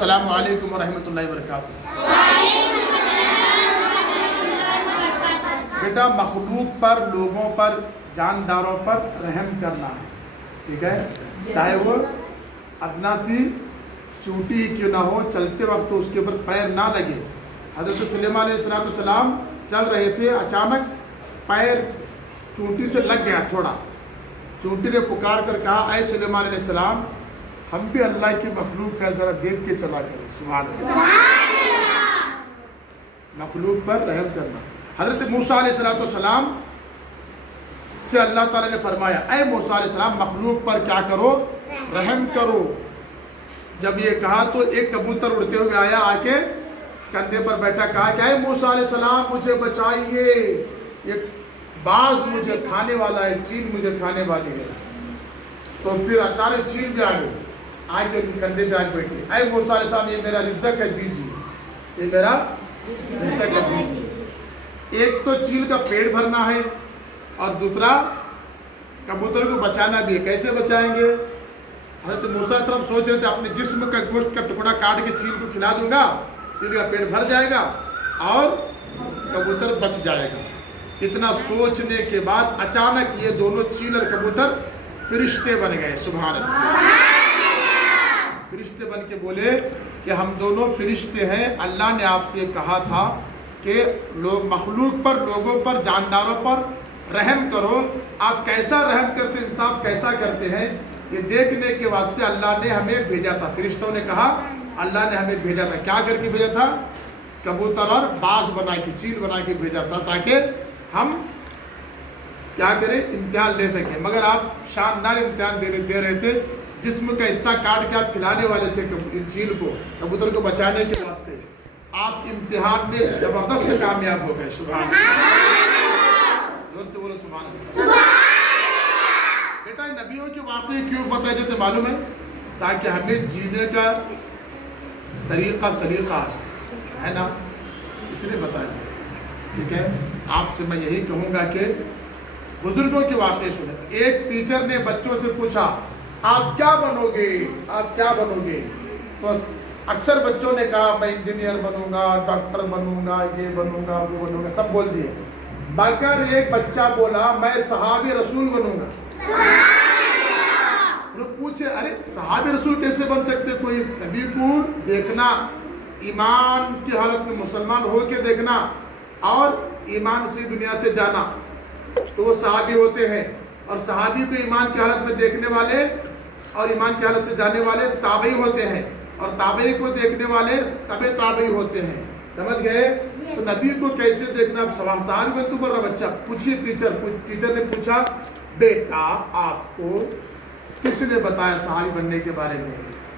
السلام علیکم ورحمۃ اللہ وبرکاتہ۔ بیٹا مخلوق پر، لوگوں پر، جانداروں پر رحم کرنا ہے، ٹھیک ہے، چاہے وہ ادنا سی چونٹی کیوں نہ ہو، چلتے وقت اس کے اوپر پیر نہ لگے۔ حضرت سلیمان علیہ السلام چل رہے تھے، اچانک پیر چونٹی سے لگ گیا تھوڑا، چونٹی نے پکار کر کہا اے سلیمان علیہ السلام ہم بھی اللہ کی مخلوق ہے، ذرا دیکھ کے چلا کریں۔ سبحان اللہ، مخلوق پر رحم کرنا۔ حضرت موسیٰ علیہ السلام سے اللہ تعالیٰ نے فرمایا اے موسیٰ علیہ السلام مخلوق پر کیا کرو، رحم کرو۔ جب یہ کہا تو ایک کبوتر اڑتے ہوئے آیا، آ کے کندھے پر بیٹھا، کہا کہ اے موسیٰ علیہ السلام مجھے بچائیے، یہ باز مجھے کھانے والا ہے، چیل مجھے کھانے والی ہے۔ تو پھر اچانک چیل بھی آ گئی، آ کے کندھے پہ آ کے بیٹھی، اے موسیٰ علیہ السلام یہ میرا رزق ہے دیجیے، یہ میرا رزق ہے دیجیے۔ ایک تو چیل کا پیٹ بھرنا ہے اور دوسرا کبوتر کو بچانا بھی ہے، کیسے بچائیں گے؟ حضرت موسیٰ علیہ السلام سوچ رہے تھے اپنے جسم کا گوشت کا ٹکڑا کاٹ کے چیل کو کھلا دوں گا، چیل کا پیٹ بھر جائے گا اور کبوتر بچ جائے گا۔ اتنا سوچنے کے بعد اچانک یہ دونوں چیل اور کبوتر فرشتے بن گئے۔ سبحان اللہ، فرشتے بن کے بولے کہ ہم دونوں فرشتے ہیں، اللہ نے آپ سے کہا تھا کہ لوگ مخلوق پر، لوگوں پر، جانداروں پر رحم کرو۔ آپ کیسا رحم کرتے، انصاف کیسا کرتے ہیں، یہ دیکھنے کے واسطے اللہ نے ہمیں بھیجا تھا۔ فرشتوں نے کہا اللہ نے ہمیں بھیجا تھا، کیا کر کے بھیجا تھا؟ کبوتر اور باز بنا کے، چیل بنا کے بھیجا تھا، تاکہ ہم کیا کریں، امتحان لے سکیں۔ مگر آپ شاندار امتحان دے رہے تھے، جسم کا حصہ کاٹ کے آپ کھلانے والے تھے چیل کو، کبوتر کو بچانے کے واسطے۔ آپ امتحان میں زبردست کامیاب ہو گئے۔ سبحان اللہ، زور سے بولو سبحان اللہ۔ بیٹا نبیوں کے واقعے کیوں بتائے جاتے معلوم ہے؟ تاکہ ہمیں جینے کا طریقہ سلیقہ ہے نا، اس لیے بتایا جائے، ٹھیک ہے۔ آپ سے میں یہی کہوں گا کہ بزرگوں کے واقعے سنیں۔ ایک ٹیچر نے بچوں سے پوچھا آپ کیا بنو گے، آپ کیا بنو گے؟ تو اکثر بچوں نے کہا میں انجینئر بنوں گا، ڈاکٹر بنوں گا، یہ بنوں گا، وہ بنوں گا، سب بول دیے، مگر ایک بچہ بولا میں صحابی رسول بنوں گا۔ لوگ پوچھے ارے صحابی رسول کیسے بن سکتے؟ کوئی نبی کو دیکھنا، ایمان کی حالت میں مسلمان ہو کے دیکھنا اور ایمان سے دنیا سے جانا، تو وہ صحابی ہوتے ہیں۔ اور صحابی کو ایمان کی حالت میں دیکھنے والے اور ایمان کی حالت سے جانے والے تابعی ہوتے ہیں، اور تابعی کو دیکھنے والے تبع تابعی ہوتے ہیں۔ سمجھ گئے؟ تو نبی کو کیسے دیکھنا؟ صحابی میں تو بول رہا بچہ پوچھیے، ٹیچر نے پوچھا بیٹا آپ کو کس نے بتایا صحابی بننے کے بارے میں؟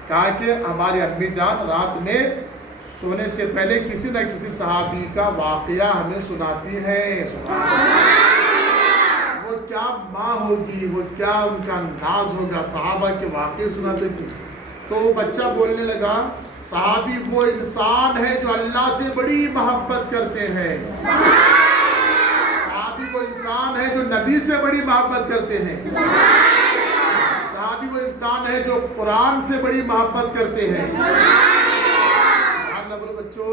کہا کہ ہماری امی جان رات میں سونے سے پہلے کسی نہ کسی صحابی کا واقعہ ہمیں سناتی ہے۔ وہ کیا ماں ہوگی، وہ کیا ان کا انداز ہوگا، صحابہ کے واقعے سناتے تھے۔ تو وہ بچہ بولنے لگا صحابی وہ انسان ہے جو اللہ سے بڑی محبت کرتے ہیں، صحابی وہ انسان ہے جو نبی سے بڑی محبت کرتے ہیں، صحابی وہ انسان ہے جو قرآن سے بڑی محبت کرتے ہیں۔ بولو بچوں،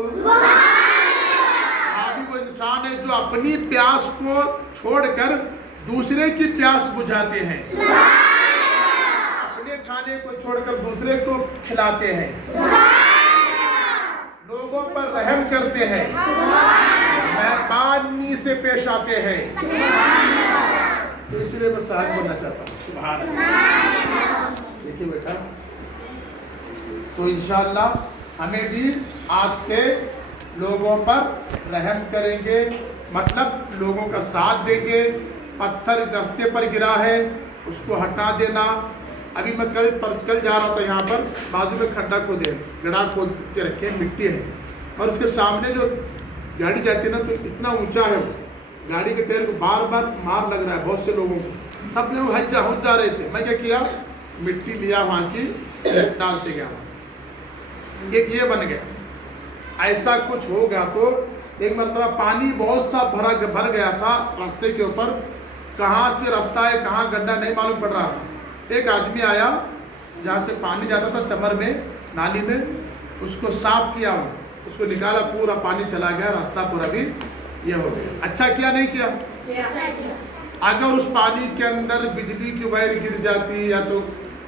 صحابی وہ انسان ہے جو اپنی پیاس کو چھوڑ کر دوسرے کی پیاس بجھاتے ہیں، اپنے کھانے کو چھوڑ کر دوسرے کو کھلاتے ہیں، لوگوں پر رحم کرتے ہیں، مہربانی سے پیش آتے ہیں۔ تو اس لیے میں صحابی بننا چاہتا ہوں۔ سبحان اللہ۔ دیکھیے بیٹا، تو انشاءاللہ ہمیں بھی آج سے لوگوں پر رحم کریں گے، مطلب لوگوں کا ساتھ دیں گے۔ پتھر راستے پر گرا ہے اس کو ہٹا دینا۔ ابھی میں کل جا رہا تھا، یہاں پر بازو میں کھڈا کھودے، گڑھا کھود کے رکھے، مٹی ہے، اور اس کے سامنے جو گاڑی جاتی ہے نا تو اتنا اونچا ہے، وہ گاڑی کے ٹائر کو بار بار مار لگ رہا ہے بہت سے لوگوں کو، سب لوگ ہنس جا رہے تھے۔ میں کیا کیا، مٹی لیا وہاں کی ڈالتے گیا، ایک یہ بن گیا۔ ایسا کچھ ہو گیا تو ایک مرتبہ پانی بہت سا بھر گیا تھا راستے کے اوپر، کہاں سے رفتہ ہے کہاں گڈھا نہیں معلوم پڑ رہا تھا۔ ایک آدمی آیا جہاں سے پانی جاتا تھا چمر میں، نالی میں، اس کو صاف کیا ہو، اس کو نکالا، پورا پانی چلا گیا، راستہ پورا بھی یہ ہو گیا. اچھا کیا نہیں کیا؟ اگر اس پانی کے اندر بجلی کی وائر گر جاتی یا تو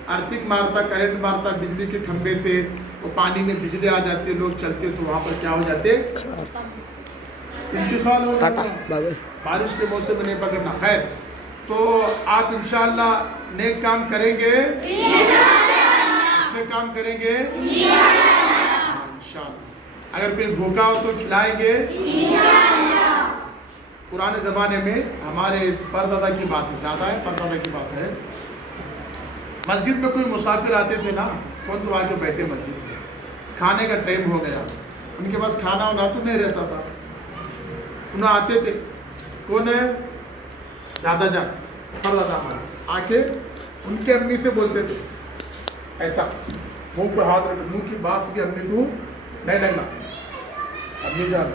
ارتھنگ مارتا، کرنٹ مارتا بجلی کے کھمبے سے، وہ پانی میں بجلی آ جاتی، لوگ چلتے تو وہاں پر کیا ہو جاتے؟ انتقال ہو جاتا. بارش کے موسم میں نہیں پکڑنا. خیر، تو آپ انشاءاللہ نیک کام کریں گے، اچھے کام کریں گے انشاءاللہ. اگر کوئی بھوکا ہو تو کھلائیں گے. پرانے زمانے میں ہمارے پردادا کی بات ہے، دادا ہے، پردادا کی بات ہے، مسجد میں کوئی مسافر آتے تھے نا، کون تو آ کے بیٹھے مسجد میں، کھانے کا ٹائم ہو گیا، ان کے پاس کھانا ہونا تو نہیں رہتا تھا، انہیں آتے تھے، کون ہے؟ دادا جان، پردادا ہمارے، آ کے ان کے امی سے بولتے تھے ایسا، منہ پہ ہاتھ رکھ، منہ کی بات بھی امی کو نہیں لگنا. امی جان،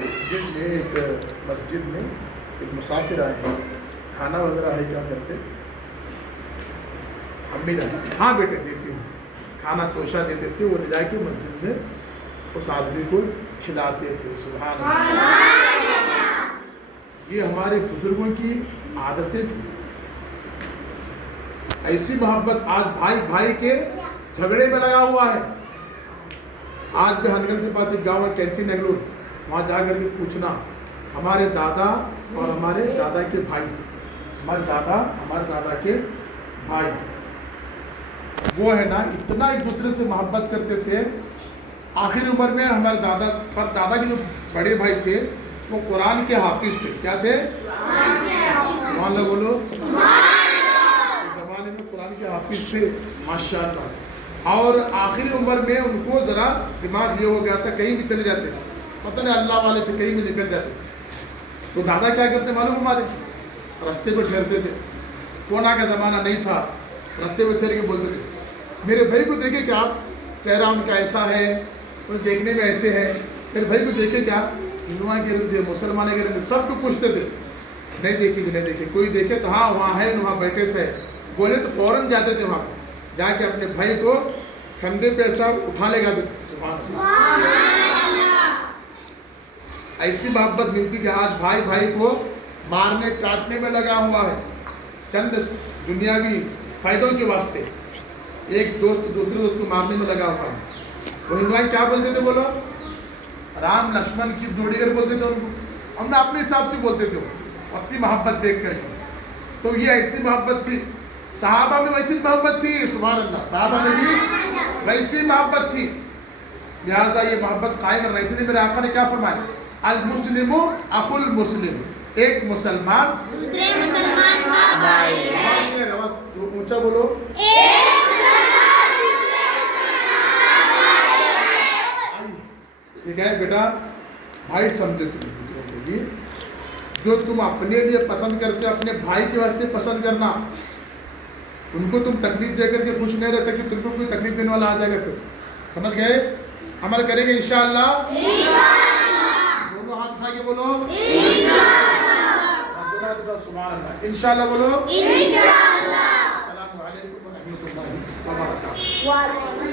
مسجد میں ایک مسافر آئے ہیں، کھانا وغیرہ ہے کیا کرتے؟ امی جان، ہاں بیٹے دیتی ہوں. کھانا توشہ دے دیتے، وہ لے جا کے مسجد میں اس آدمی کو کھلاتے تھے. سبحان اللہ. یہ ہمارے بزرگوں کی عادتیں تھیں. ایسی محبت آج بھائی بھائی کے جھگڑے میں لگا ہوا ہے. آج بھی ہنگل کے پاس ایک گاؤں ہے کینچی نگلور، وہاں جا کر کے پوچھنا، ہمارے دادا اور ہمارے دادا کے بھائی، ہمارے دادا کے بھائی، وہ ہے نا اتنا ایک دوسرے سے محبت کرتے تھے. آخر عمر میں ہمارے دادا کے جو بڑے بھائی تھے وہ قرآن کے حافظ تھے. کیا تھے؟ سبحان اللہ بولو. اس زمانے میں قرآن کے حافظ تھے ماشاءاللہ. اور آخری عمر میں ان کو ذرا دماغ یہ ہو گیا تھا، کہیں بھی چلے جاتے، پتہ نہیں اللہ والے تھے، کہیں بھی نکل جاتے. تو دادا کیا کرتے معلوم؟ ہمارے راستے پہ ٹھہرتے تھے، کورونا کا زمانہ نہیں تھا، راستے پہ ٹھہر کے بولتے تھے، میرے بھائی کو دیکھے کیا آپ، چہرہ ان کا ایسا ہے، ان دیکھنے میں ایسے ہے، میرے بھائی کو دیکھے کیا، ہندوان کے رہتے، مسلمان کے رہتے، سب کو پوچھتے تھے. نہیں دیکھے کہ نہیں دیکھے. کوئی دیکھے تو ہاں وہاں ہے، وہاں بیٹھے سے بولے تو فوراً جاتے تھے وہاں جا کے اپنے بھائی کو کندھے پہ سب اٹھا لے گا. سبحان اللہ. ایسی محبت ملتی کہ آج بھائی بھائی کو مارنے کاٹنے میں لگا ہوا ہے، چند دنیاوی فائدوں کے واسطے. ایک دوست دوسرے دوست کو مارنے میں لگا ہوا ہے. وہ ہندوان کیا بولتے تھے بولو؟ رام لکشمن کی جوڑی کر بولتے تھے ان کو. ہم نے اپنے حساب سے بولتے تھے اپنی محبت دیکھ کر. تو یہ ایسی محبت تھی. صحابہ میں ویسی محبت تھی. سبحان اللہ. صحابہ میں بھی ویسی محبت تھی. لہٰذا یہ محبت قائم رہنا. اس لیے میرے آقا نے کیا فرمایا؟ المسلم اخو المسلم. ایک مسلمان دوسرے مسلمان کا بھائی ہے. اونچا بولو. ٹھیک ہے بیٹا، بھائی سمجھے تم جو تم اپنے لیے پسند کرتے ہو، اپنے بھائی کے واسطے پسند کرنا. ان کو تم تکلیف دے کر کے خوش نہیں رہ سکتے، تم کو کوئی تکلیف دینے والا آ جائے گا. پھر سمجھ گئے؟ عمل کریں گے انشاءاللہ. دونوں ہاتھ اٹھا کے بولو سبحان اللہ. انشاءاللہ بولو. السلام علیکم ورحمۃ اللہ وبرکاتہ.